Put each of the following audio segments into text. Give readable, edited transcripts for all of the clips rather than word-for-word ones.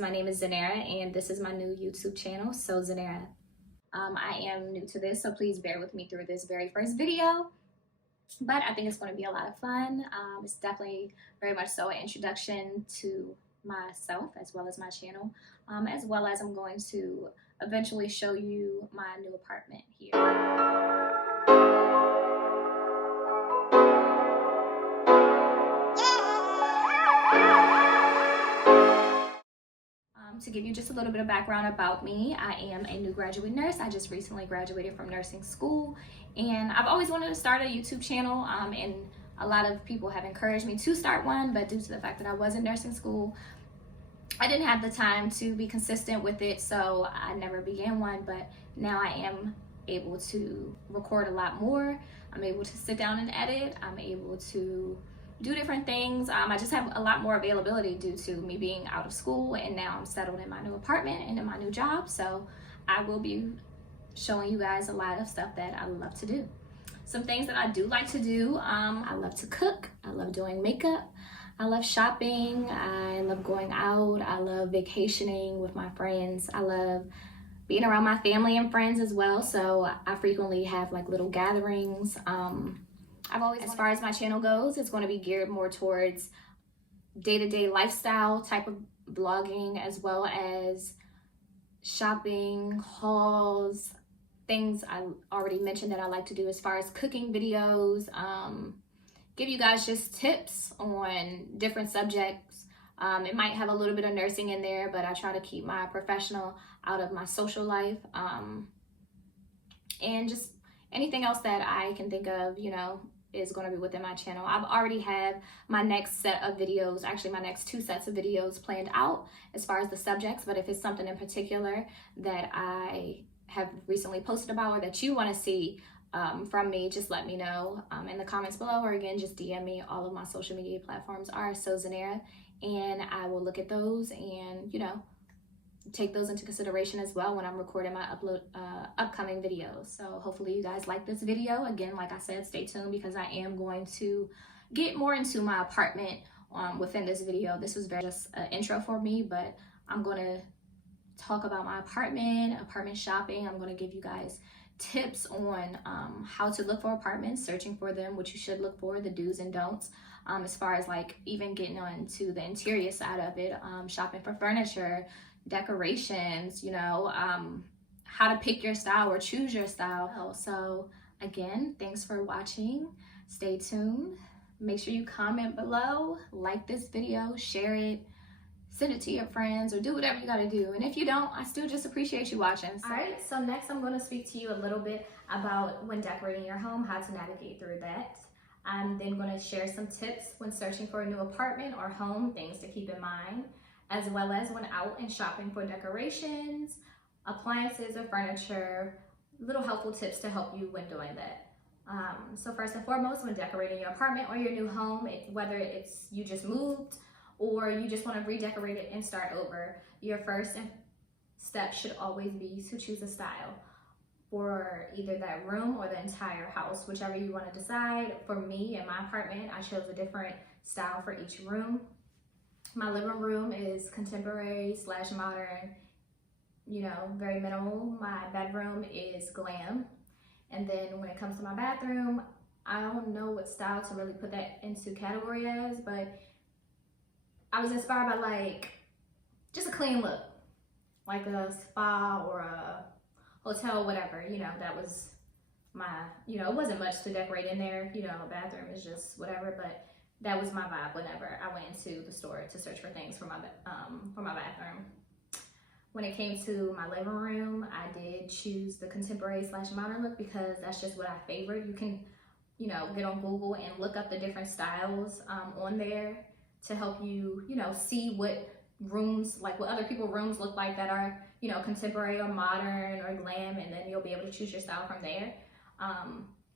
my name is Zanera, and this is my new YouTube channel, So Zanera. I am new to this, so please bear with me through this very first video, but I think it's going to be a lot of fun. It's definitely very much so an introduction to myself as well as my channel, as well as I'm going to eventually show you my new apartment here. To give you just a little bit of background about me, I am a new graduate nurse. I just recently graduated from nursing school, and I've always wanted to start a YouTube channel, and a lot of people have encouraged me to start one, but due to the fact that I was in nursing school, I didn't have the time to be consistent with it, so I never began one. But now I am able to record a lot more. I'm able to sit down and edit. I'm able to do different things. I just have a lot more availability due to me being out of school, and now I'm settled in my new apartment and in my new job. So I will be showing you guys a lot of stuff that I love to do. Some things that I do like to do, I love to cook, I love doing makeup, I love shopping, I love going out, I love vacationing with my friends, I love being around my family and friends as well. So I frequently have like little gatherings. As far as my channel goes, it's going to be geared more towards day-to-day lifestyle type of blogging, as well as shopping, hauls, things I already mentioned that I like to do as far as cooking videos, give you guys just tips on different subjects. It might have a little bit of nursing in there, but I try to keep my professional out of my social life, and just anything else that I can think of, is going to be within my channel. I've already have my next set of videos, actually my next 2 sets of videos planned out as far as the subjects, but if it's something in particular that I have recently posted about or that you want to see from me, just let me know in the comments below, or again, just DM me. All of my social media platforms are So Zanera, and I will look at those and, take those into consideration as well when I'm recording my upcoming videos. So hopefully you guys like this video. Again, like I said, stay tuned because I am going to get more into my apartment within this video. This was just an intro for me, but I'm going to talk about my apartment shopping. I'm going to give you guys tips on how to look for apartments, searching for them, what you should look for, the do's and don'ts, as far as like even getting on to the interior side of it, shopping for furniture, decorations, how to pick your style or choose your style. So again, thanks for watching. Stay tuned. Make sure you comment below, like this video, share it, send it to your friends, or do whatever you gotta do. And if you don't, I still just appreciate you watching. All right, so next I'm gonna speak to you a little bit about when decorating your home, how to navigate through that. I'm then gonna share some tips when searching for a new apartment or home, things to keep in mind, as well as when out and shopping for decorations, appliances, or furniture, little helpful tips to help you when doing that. So first and foremost, when decorating your apartment or your new home, whether it's you just moved or you just want to redecorate it and start over, your first step should always be to choose a style for either that room or the entire house, whichever you want to decide. For me, in my apartment, I chose a different style for each room. My living room is contemporary / modern, very minimal. My bedroom is glam. And then when it comes to my bathroom, I don't know what style to really put that into category as, but I was inspired by like just a clean look, like a spa or a hotel, whatever, that was my, it wasn't much to decorate in there, a bathroom is just whatever, but that was my vibe whenever I went into the store to search for things for my bathroom. When it came to my living room, I did choose the contemporary / modern look because that's just what I favored. You can, get on Google and look up the different styles on there to help you, see what rooms, like what other people's rooms look like that are, contemporary or modern or glam, and then you'll be able to choose your style from there.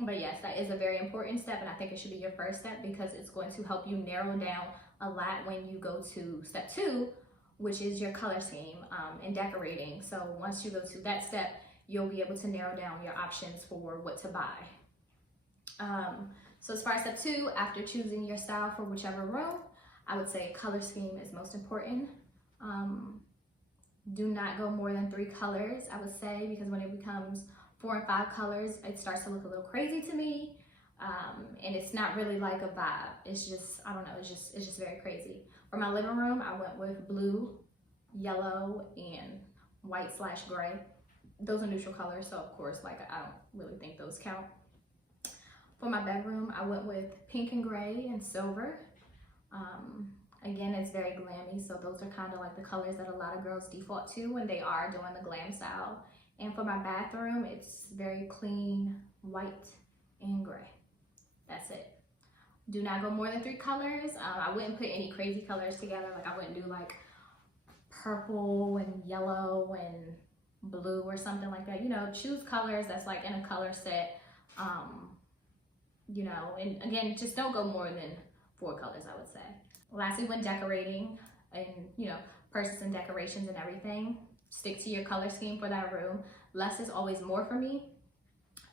But yes, that is a very important step, and I think it should be your first step because it's going to help you narrow down a lot when you go to step 2, which is your color scheme and decorating. So once you go to that step, you'll be able to narrow down your options for what to buy. So as far as step 2, after choosing your style for whichever room, I would say color scheme is most important. Do not go more than 3 colors, I would say, because when it becomes 4 and 5 colors, it starts to look a little crazy to me. And it's not really like a vibe. It's just, I don't know, it's just very crazy. For my living room, I went with blue, yellow, and white/gray. Those are neutral colors, so of course, like, I don't really think those count. For my bedroom, I went with pink and gray and silver. Again, it's very glammy, so those are kind of like the colors that a lot of girls default to when they are doing the glam style. And for my bathroom, it's very clean, white and gray. That's it. Do not go more than 3 colors. I wouldn't put any crazy colors together. Like, I wouldn't do like purple and yellow and blue or something like that. You know, choose colors that's like in a color set. You know, and again, just don't go more than 4 colors, I would say. Lastly, when decorating and, you know, purchasing decorations and everything, stick to your color scheme for that room. Less is always more for me.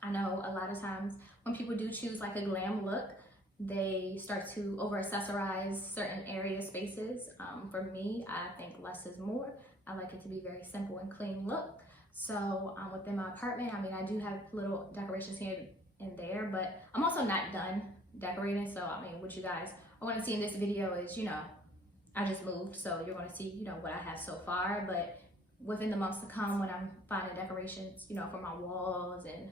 I know a lot of times when people do choose like a glam look, they start to over accessorize certain area spaces. For me, I think less is more. I like it to be very simple and clean look. So within my apartment, I mean, I do have little decorations here and there, but I'm also not done decorating. So I mean, what you guys are going to see in this video is, you know, I just moved, so you're going to see, you know, what I have so far. But within the months to come, when I'm finding decorations, you know, for my walls and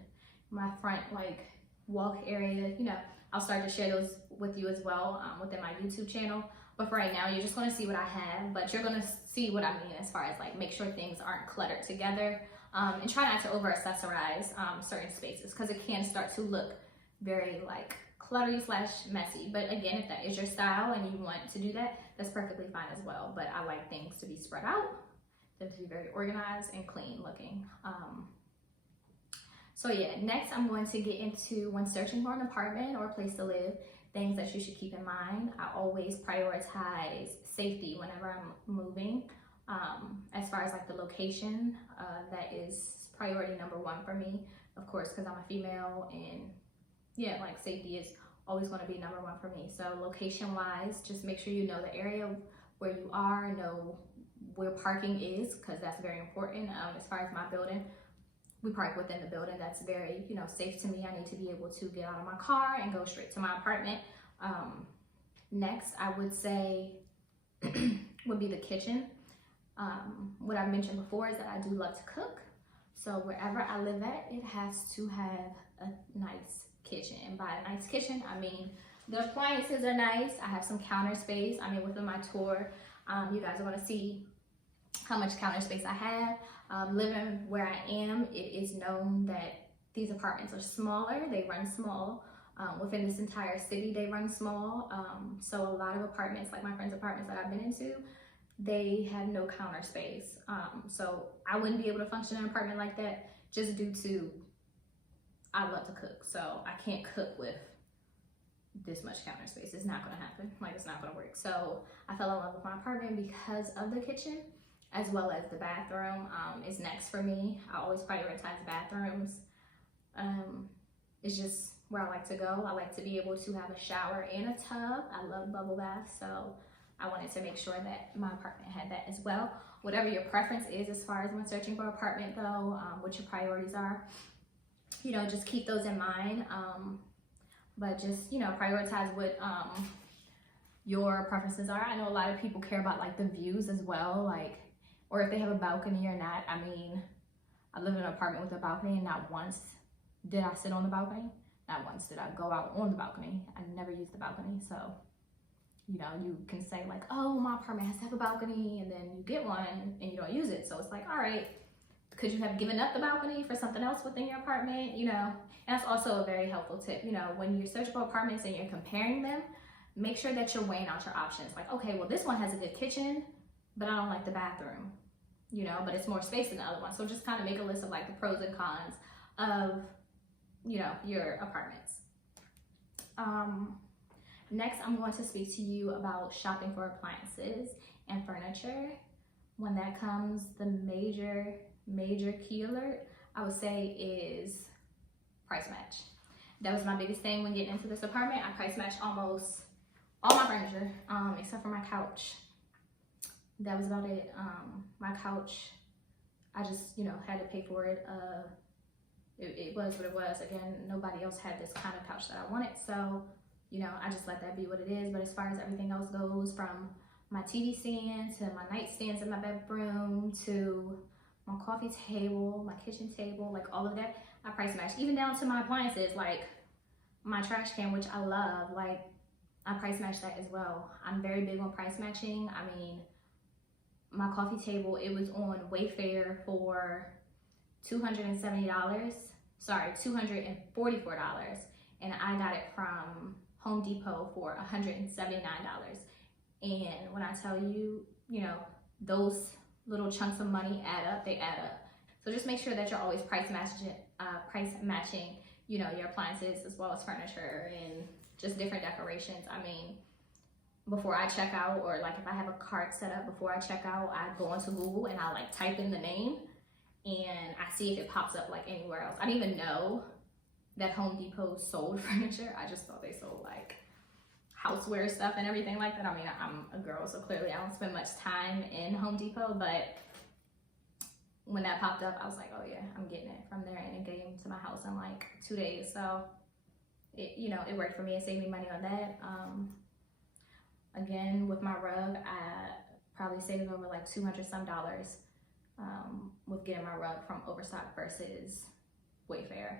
my front like walk area, you know, I'll start to share those with you as well within my YouTube channel. But for right now, you're just going to see what I have, but you're going to see what I mean as far as like make sure things aren't cluttered together, and try not to over accessorize certain spaces, because it can start to look very like cluttery/messy. But again, if that is your style and you want to do that, that's perfectly fine as well. But I like things to be spread out, them to be very organized and clean looking. So yeah, next I'm going to get into when searching for an apartment or a place to live, things that you should keep in mind. I always prioritize safety whenever I'm moving. As far as like the location, that is priority #1 for me, of course, because I'm a female, and yeah, like safety is always going to be #1 for me. So location wise, just make sure you know the area where you are, know where parking is, because that's very important. As far as my building, we park within the building. That's very, you know, safe to me. I need to be able to get out of my car and go straight to my apartment. Next, I would say would be the kitchen. What I mentioned before is that I do love to cook. So wherever I live at, it has to have a nice kitchen. And by a nice kitchen, I mean the appliances are nice. I have some counter space. I mean, within my tour, you guys are going to see how much counter space I have. Living where I am, it is known that these apartments are smaller. They run small. Within this entire city, they run small. So a lot of apartments, like my friends' apartments that I've been into, they have no counter space. So I wouldn't be able to function in an apartment like that, just due to I love to cook. So I can't cook with this much counter space. It's not going to happen. Like, it's not going to work. So I fell in love with my apartment because of the kitchen, as well as the bathroom is next for me. I always prioritize bathrooms. It's just where I like to go. I like to be able to have a shower and a tub. I love bubble baths, so I wanted to make sure that my apartment had that as well. Whatever your preference is as far as when searching for an apartment though, what your priorities are, you know, just keep those in mind. But just, you know, prioritize what your preferences are. I know a lot of people care about like the views as well, like, or if they have a balcony or not. I mean, I live in an apartment with a balcony, and not once did I sit on the balcony. Not once did I go out on the balcony. I never used the balcony. So, you know, you can say like, oh, my apartment has to have a balcony, and then you get one and you don't use it. So it's like, all right, could you have given up the balcony for something else within your apartment? You know, and that's also a very helpful tip. You know, when you're searching for apartments and you're comparing them, make sure that you're weighing out your options. Like, okay, well, this one has a good kitchen, but I don't like the bathroom, you know, but it's more space than the other one. So just kind of make a list of like the pros and cons of, you know, your apartments. Next, I'm going to speak to you about shopping for appliances and furniture. When that comes, the major key alert, I would say, is price match. That was my biggest thing when getting into this apartment. I price matched almost all my furniture, except for my couch. that was about it. My couch, I just, you know, had to pay for it. It was what it was. Again, nobody else had this kind of couch that I wanted, so, you know, I just let that be what it is. But as far as everything else goes, from my TV stand to my nightstands in my bedroom to my coffee table, my kitchen table, like all of that, I price match. Even down to my appliances, like my trash can, which I love, like I price match that as well. I'm very big on price matching. I mean, my coffee table, it was on Wayfair for $270, sorry, $244, and I got it from Home Depot for $179. And when I tell you, you know, those little chunks of money add up, they add up. So just make sure that you're always price matching, you know, your appliances as well as furniture and just different decorations. I mean, before I check out, or like if I have a cart set up, before I check out, I go into Google and I like type in the name and I see if it pops up like anywhere else. I didn't even know that Home Depot sold furniture. I just thought they sold like houseware stuff and everything like that. I mean, I'm a girl, so clearly I don't spend much time in Home Depot, but when that popped up, I was like, oh yeah, I'm getting it from there, and it came to my house in like 2 days. So it, you know, it worked for me. It saved me money on that. Again, with my rug, I probably saved over like $200 some with getting my rug from Overstock versus Wayfair.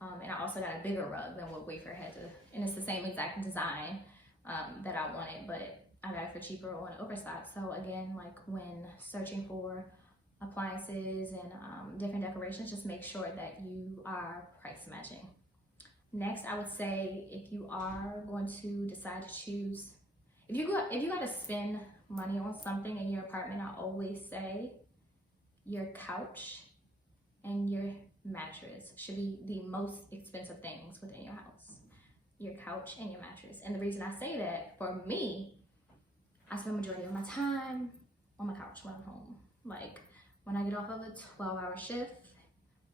And I also got a bigger rug than what Wayfair had to, and it's the same exact design that I wanted, but I got it for cheaper on Overstock. So again, like when searching for appliances and different decorations, just make sure that you are price matching. Next, I would say if you are going to decide to choose, if you got to spend money on something in your apartment, I always say your couch and your mattress should be the most expensive things within your house. Your couch and your mattress. And the reason I say that, for me, I spend the majority of my time on my couch when I'm home. Like when I get off of a 12-hour shift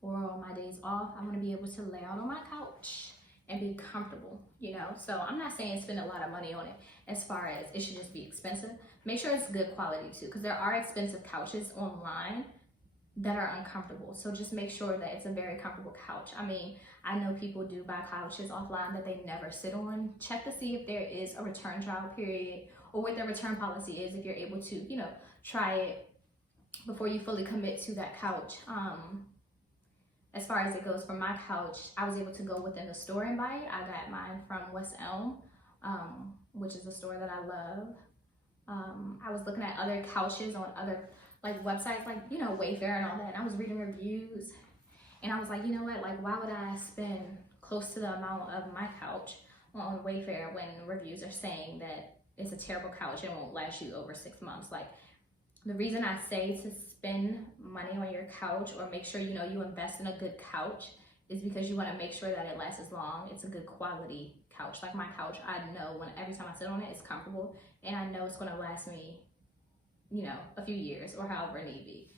or on my days off, I want to be able to lay out on my couch and be comfortable, you know? So I'm not saying spend a lot of money on it as far as it should just be expensive. Make sure it's good quality too, because there are expensive couches online that are uncomfortable. So just make sure that it's a very comfortable couch. I mean, I know people do buy couches offline that they never sit on. Check to see if there is a return trial period or what their return policy is, if you're able to, you know, try it before you fully commit to that couch. As far as it goes for my couch, I was able to go within the store and buy it. I got mine from West Elm, which is a store that I love. I was looking at other couches on other like websites, like, you know, Wayfair and all that, and I was reading reviews, and I was like, you know what, like, why would I spend close to the amount of my couch on Wayfair when reviews are saying that it's a terrible couch and won't last you over 6 months? Like, the reason I say to spend money on your couch, or make sure, you know, you invest in a good couch, is because you want to make sure that it lasts as long. It's a good quality couch. Like my couch, I know when every time I sit on it, it's comfortable, and I know it's going to last me, you know, a few years or however need be.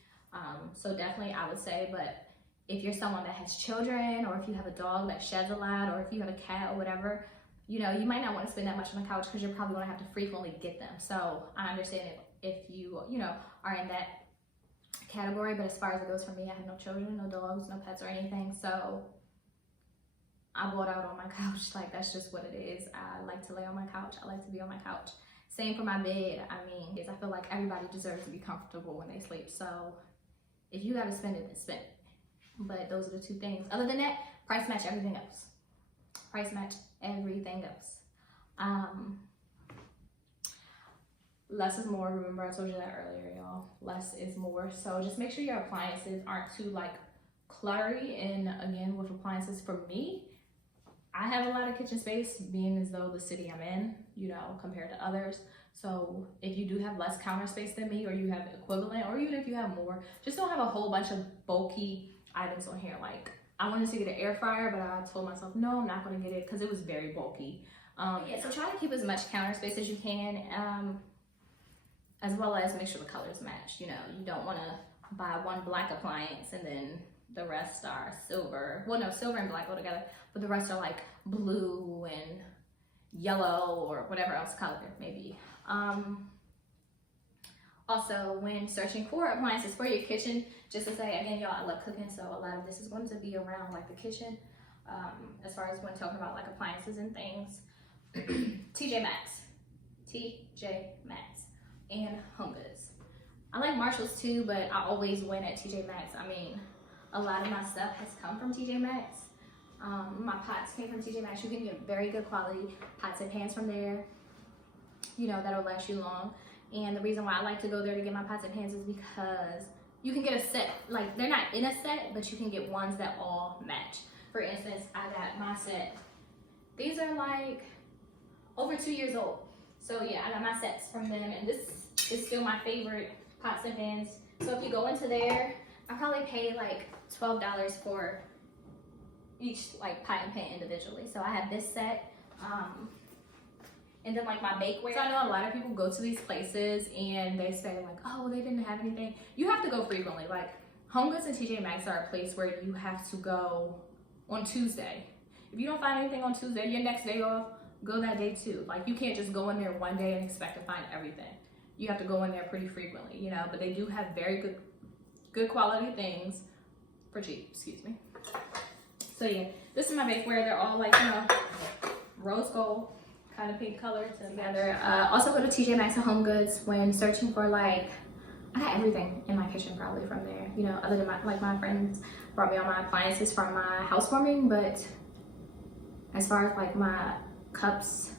So definitely I would say, but if you're someone that has children, or if you have a dog that sheds a lot, or if you have a cat or whatever, you know, you might not want to spend that much on the couch because you're probably going to have to frequently get them. So I understand if you, you know, are in that category, but as far as it goes for me, I have no children, no dogs, no pets or anything. So I bought out on my couch. Like, that's just what it is. I like to lay on my couch. I like to be on my couch. Same for my bed. I mean, I feel like everybody deserves to be comfortable when they sleep. So if you gotta spend it, then spend it. But those are the two things. Other than that, price match everything else. Price match everything else. Less is more. Remember, I told you that earlier, y'all. Less is more. So just make sure your appliances aren't too like cluttery. And again, with appliances, for me, I have a lot of kitchen space, being as though the city I'm in, you know, compared to others. So if you do have less counter space than me, or you have equivalent, or even if you have more, just don't have a whole bunch of bulky items on here. Like, I wanted to get an air fryer, but I told myself, no, I'm not going to get it because it was very bulky. Yeah, so try to keep as much counter space as you can, as well as make sure the colors match. You know, you don't want to buy one black appliance and then the rest are silver. Well, no, silver and black go together, but the rest are like blue and yellow or whatever else color maybe. Also, when searching for appliances for your kitchen, just to say again, y'all, I love cooking, so a lot of this is going to be around like the kitchen. As far as when talking about like appliances and things, TJ Maxx, and Home Goods. I like Marshalls too, but I always win at TJ Maxx. I mean, a lot of my stuff has come from TJ Maxx. My pots came from TJ Maxx. You can get very good quality pots and pans from there, you know, that'll last you long. And the reason why I like to go there to get my pots and pans is because you can get a set, like they're not in a set, but you can get ones that all match. For instance, I got my set. These are like over 2 years old. So yeah, I got my sets from them, and this is still my favorite pots and pans. So if you go into there, I probably pay like $12 for each like pot and pan individually. So I have this set. And then like my bakeware. So I know a lot of people go to these places and they say like, oh, they didn't have anything. You have to go frequently. Like Home Goods and TJ Maxx are a place where you have to go on Tuesday. If you don't find anything on Tuesday, your next day off, go that day too. Like you can't just go in there one day and expect to find everything. You have to go in there pretty frequently, you know, but they do have very good quality things for cheap, excuse me. So yeah, this is my bakeware. They're all like, you know, rose gold kind of pink color together. Also go to TJ Maxx and Home Goods when searching for like, I got everything in my kitchen probably from there, you know, other than my friends brought me all my appliances from my housewarming, but as far as like my cups,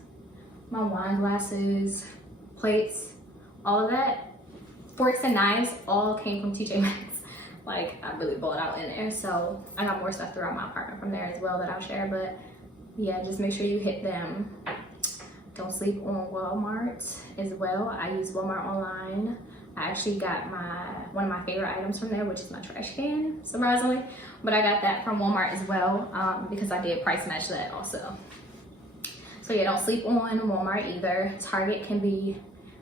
my wine glasses, plates, all of that, forks and knives all came from TJ Maxx. Like I really bought out in there, so I got more stuff throughout my apartment from there as well that I'll share, but yeah, just make sure you hit them. Don't sleep on Walmart as well. I use Walmart online. I actually got one of my favorite items from there, which is my trash can, surprisingly. But I got that from Walmart as well because I did price match that also. So yeah, don't sleep on Walmart either. Target can be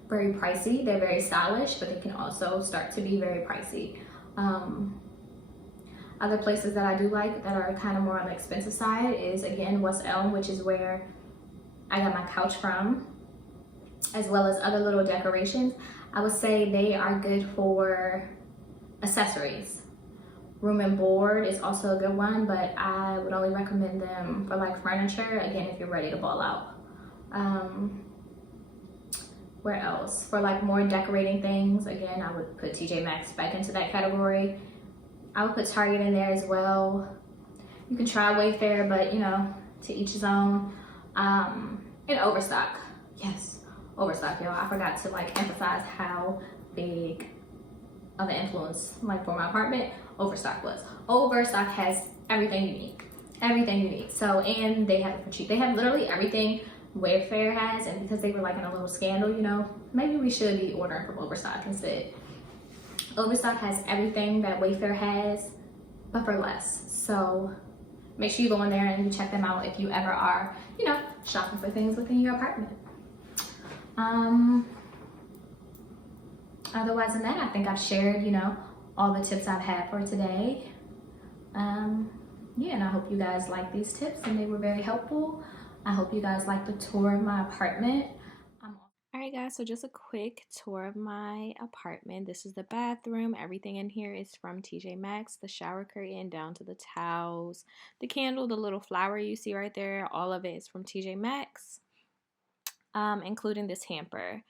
very pricey. They're very stylish, but they can also start to be very pricey. Other places that I do like that are kind of more on the expensive side is again West Elm, which is where I got my couch from, as well as other little decorations. I would say they are good for accessories. Room and board is also a good one, but I would only recommend them for like furniture, again, if you're ready to ball out. Where else? For like more decorating things, again, I would put TJ Maxx back into that category. I would put Target in there as well. You can try Wayfair, but you know, to each his own. And Overstock. Yes, Overstock, y'all. I forgot to like emphasize how big of an influence, like for my apartment, Overstock was. Overstock has everything you need. Everything you need. So, and they have it for cheap. They have literally everything Wayfair has, and because they were like in a little scandal, you know, maybe we should be ordering from Overstock instead. Overstock has everything that Wayfair has, but for less. So make sure you go in there and you check them out if you ever are, you know, shopping for things within your apartment. Otherwise than that, I think I've shared, you know, all the tips I've had for today. Yeah, and I hope you guys like these tips and they were very helpful. I hope you guys like the tour of my apartment. Alright guys, so just a quick tour of my apartment. This is the bathroom. Everything in here is from TJ Maxx. The shower curtain down to the towels. The candle, the little flower you see right there, all of it is from TJ Maxx, including this hamper.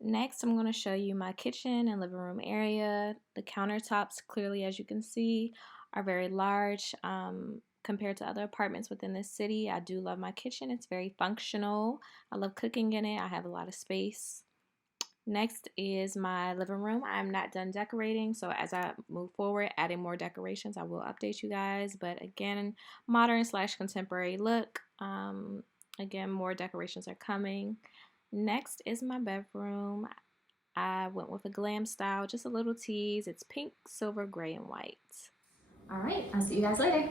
Next, I'm going to show you my kitchen and living room area. The countertops, clearly as you can see, are very large compared to other apartments within this city. I do love my kitchen. It's very functional. I love cooking in it. I have a lot of space. Next is my living room. I'm not done decorating, so as I move forward, adding more decorations, I will update you guys. But again, modern / contemporary look. Again, more decorations are coming. Next is my bedroom. I went with a glam style, just a little tease. It's pink, silver, gray, and white. All right, I'll see you guys later.